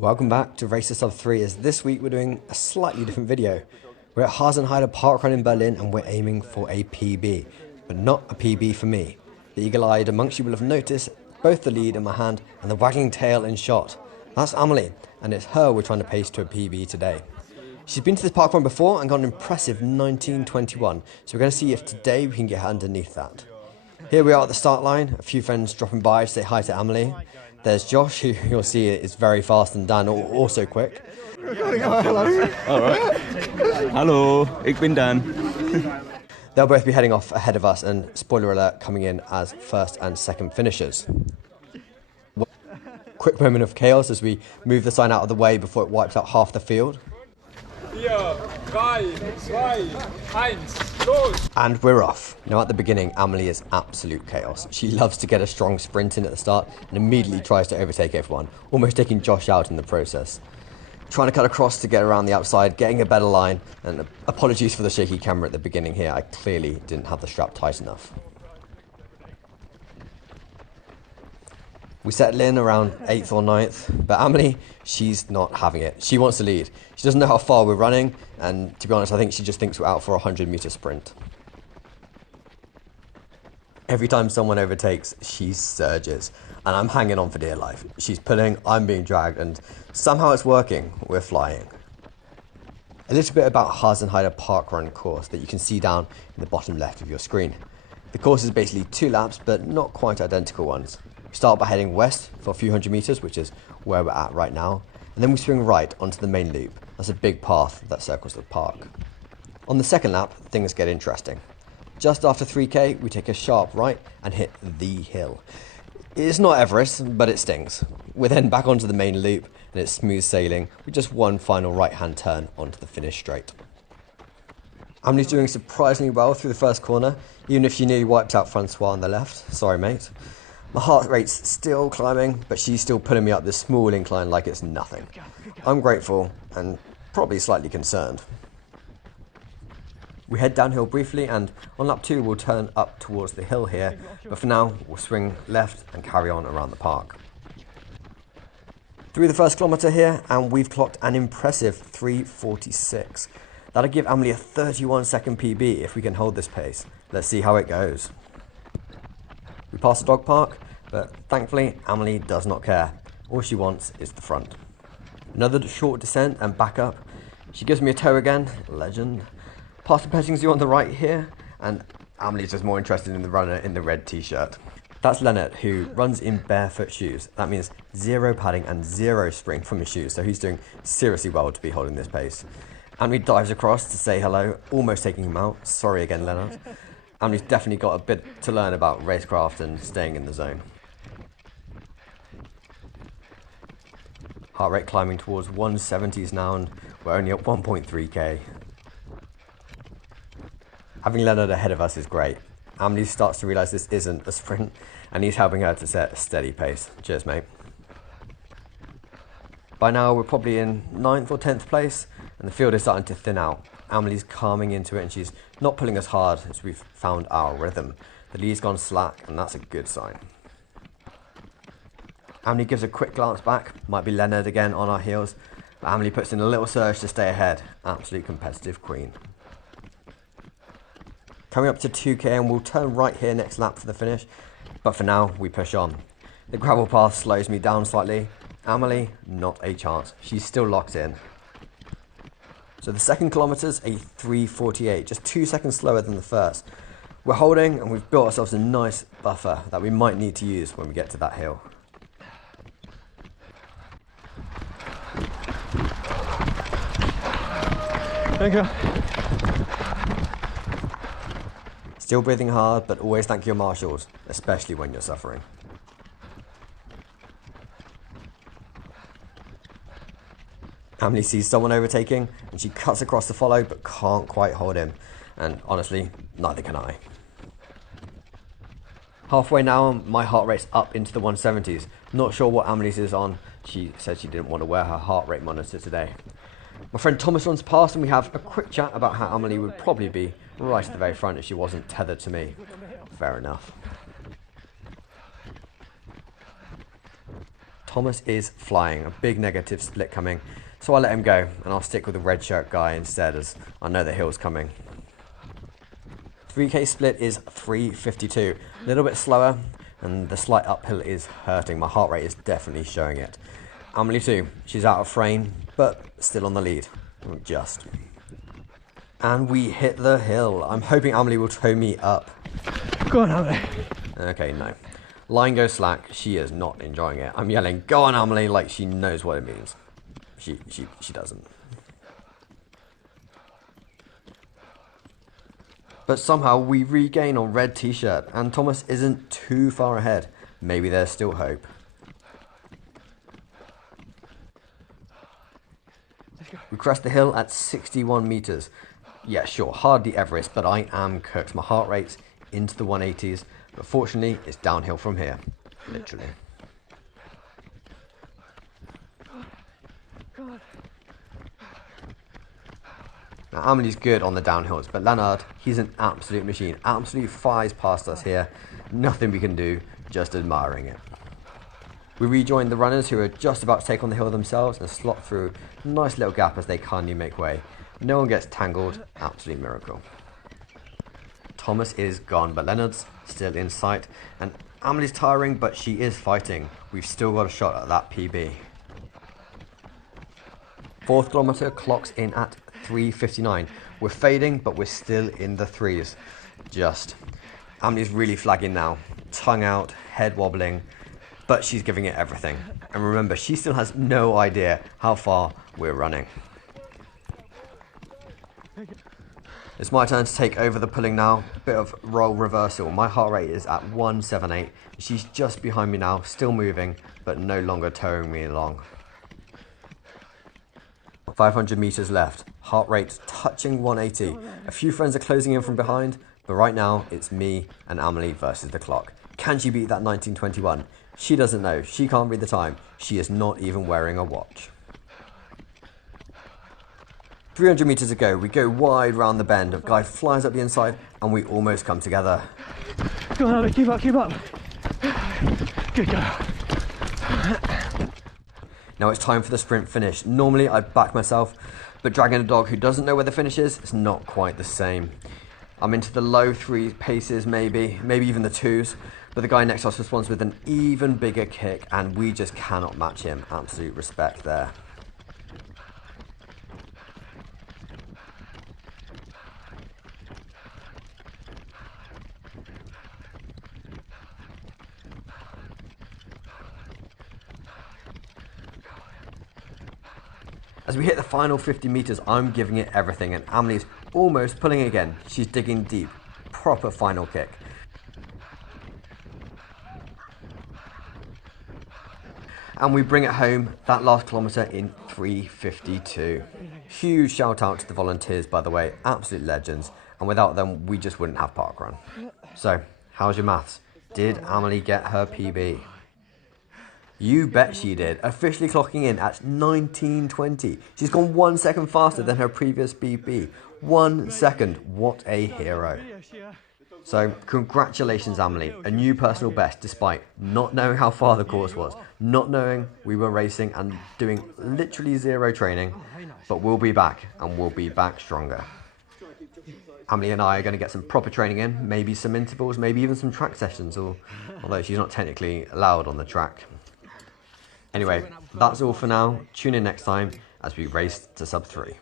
Welcome back to Racer Sub 3, as this week we're doing a slightly different video. We're at Parkrun in Berlin and we're aiming for a PB, but not a PB for me. The eagle-eyed amongst you will have noticed both the lead in my hand and the wagging tail in shot. That's Amelie, and it's her we're trying to pace to a PB today. She's been to this parkrun before and got an impressive 19:21, so we're going to see if today we can get her underneath that. Here we are at the start line, a few friends dropping by to say hi to Amelie. There's Josh, who you'll see is very fast, and Dan, also quick. Alright. Hallo, ik ben Dan. They'll both be heading off ahead of us, and spoiler alert, coming in as first and second finishers. Quick moment of chaos as we move the sign out of the way before it wipes out half the field. 4, 3, 2, 1, los! And we're off. Now at the beginning, Amelie is absolute chaos. She loves to get a strong sprint in at the start and immediately tries to overtake everyone, almost taking Josh out in the process. Trying to cut across to get around the outside, getting a better line, and apologies for the shaky camera at the beginning here, I clearly didn't have the strap tight enough. We settle in around 8th or 9th, but Amelie, she's not having it. She wants to lead. She doesn't know how far we're running, and to be honest, I think she just thinks we're out for a 100-meter sprint. Every time someone overtakes, she surges, and I'm hanging on for dear life. She's pulling, I'm being dragged, and somehow it's working. We're flying. A little bit about Parkrun course that you can see down in the bottom left of your screen. The course is basically 2 laps, but not quite identical ones. We start by heading west for a few hundred meters, which is where we're at right now, and then we swing right onto the main loop. That's a big path that circles the park. On the second lap, things get interesting. Just after 3k, we take a sharp right and hit the hill. It's not Everest, but it stings. We're then back onto the main loop, and it's smooth sailing with just one final right-hand turn onto the finish straight. Amelie's doing surprisingly well through the first corner, even if she nearly wiped out Francois on the left. Sorry, mate. My heart rate's still climbing, but she's still pulling me up this small incline like it's nothing. I'm grateful and probably slightly concerned. We head downhill briefly, and on lap 2 we'll turn up towards the hill here, but for now we'll swing left and carry on around the park. Through the first kilometre here, and we've clocked an impressive 3:46. That'll give Amelie a 31-second PB if we can hold this pace. Let's see how it goes. We pass the dog park, but thankfully Amelie does not care. All she wants is the front. Another short descent and back up. She gives me a tow again, legend. Past the petting zoo on the right here, and Amelie's just more interested in the runner in the red t-shirt. That's Leonard, who runs in barefoot shoes. That means 0 padding and 0 spring from his shoes, so he's doing seriously well to be holding this pace. Amelie dives across to say hello, almost taking him out. Sorry again, Leonard. Amelie's definitely got a bit to learn about racecraft and staying in the zone. Heart rate climbing towards 170s now, and we're only at 1.3k. Having Leonard ahead of us is great. Amelie starts to realise this isn't a sprint, and he's helping her to set a steady pace. Cheers, mate. By now we're probably in 9th or 10th place, and the field is starting to thin out. Amelie's calming into it, and she's not pulling as hard as we've found our rhythm. The lead's gone slack, and that's a good sign. Amelie gives a quick glance back. Might be Leonard again on our heels, but Amelie puts in a little surge to stay ahead. Absolute competitive queen. Coming up to 2k, and we'll turn right here next lap for the finish, but for now we push on. The gravel path slows me down slightly. Amelie, not a chance. She's still locked in. So the second kilometre's a 3:48, just 2 seconds slower than the first. We're holding, and we've built ourselves a nice buffer that we might need to use when we get to that hill. Thank you. Still breathing hard, but always thank your marshals, especially when you're suffering. Amelie sees someone overtaking, and she cuts across to follow, but can't quite hold him. And honestly, neither can I. Halfway now, my heart rate's up into the 170s. Not sure what Amelie's is on. She said she didn't want to wear her heart rate monitor today. My friend Thomas runs past, and we have a quick chat about how Amelie would probably be right at the very front if she wasn't tethered to me. Fair enough. Thomas is flying, a big negative split coming, so I let him go, and I'll stick with the red shirt guy instead, as I know the hill's coming. 3k split is 3:52, a little bit slower, and the slight uphill is hurting. My heart rate is definitely showing it. Amelie too, she's out of frame, but still on the lead, just. And we hit the hill. I'm hoping Amelie will tow me up. Go on, Amelie. Okay, no. Line goes slack. She is not enjoying it. I'm yelling, "Go on, Amelie," like she knows what it means. She doesn't. But somehow we regain on red t-shirt, and Thomas isn't too far ahead. Maybe there's still hope. We crest the hill at 61 meters. Yeah, sure, hardly Everest, but I am cooked. My heart rate's into the 180s, but fortunately, it's downhill from here, literally. Now, Amelie's good on the downhills, but Leonard, he's an absolute machine. Absolutely flies past us here. Nothing we can do, just admiring it. We rejoin the runners who are just about to take on the hill themselves and slot through a nice little gap as they kindly make way. No one gets tangled, absolute miracle. Thomas is gone, but Leonard's still in sight, and Amelie's tiring, but she is fighting. We've still got a shot at that PB. 4th kilometre clocks in at 3:59. We're fading, but we're still in the threes. Just. Amelie's really flagging now. Tongue out, head wobbling, but she's giving it everything. And remember, she still has no idea how far we're running. It's my turn to take over the pulling now. A bit of role reversal. My heart rate is at 178. She's just behind me now, still moving, but no longer towing me along. 500 meters left. Heart rate touching 180. A few friends are closing in from behind, but right now it's me and Amelie versus the clock. Can she beat that 1921? She doesn't know. She can't read the time. She is not even wearing a watch. 300 meters to go. We go wide round the bend. A guy flies up the inside, and we almost come together. Go on, Amelie, keep up, keep up. Good girl. Now it's time for the sprint finish. Normally I back myself, but dragging a dog who doesn't know where the finish is not quite the same. I'm into the low 3 paces, maybe even the 2s, but the guy next to us responds with an even bigger kick, and we just cannot match him. Absolute respect there. As we hit the final 50 meters, I'm giving it everything, and Amelie's almost pulling again. She's digging deep. Proper final kick. And we bring it home, that last kilometre in 3:52. Huge shout out to the volunteers, by the way, absolute legends. And without them, we just wouldn't have Parkrun. So, how's your maths? Did Amelie get her PB? You bet she did, officially clocking in at 19:20. She's gone 1 second faster than her previous PB. 1 second, what a hero. So, congratulations Amelie, a new personal best despite not knowing how far the course was, not knowing we were racing and doing literally zero training, but we'll be back and we'll be back stronger. Amelie and I are going to get some proper training in, maybe some intervals, maybe even some track sessions, although she's not technically allowed on the track. Anyway, that's all for now. Tune in next time as we race to sub 3.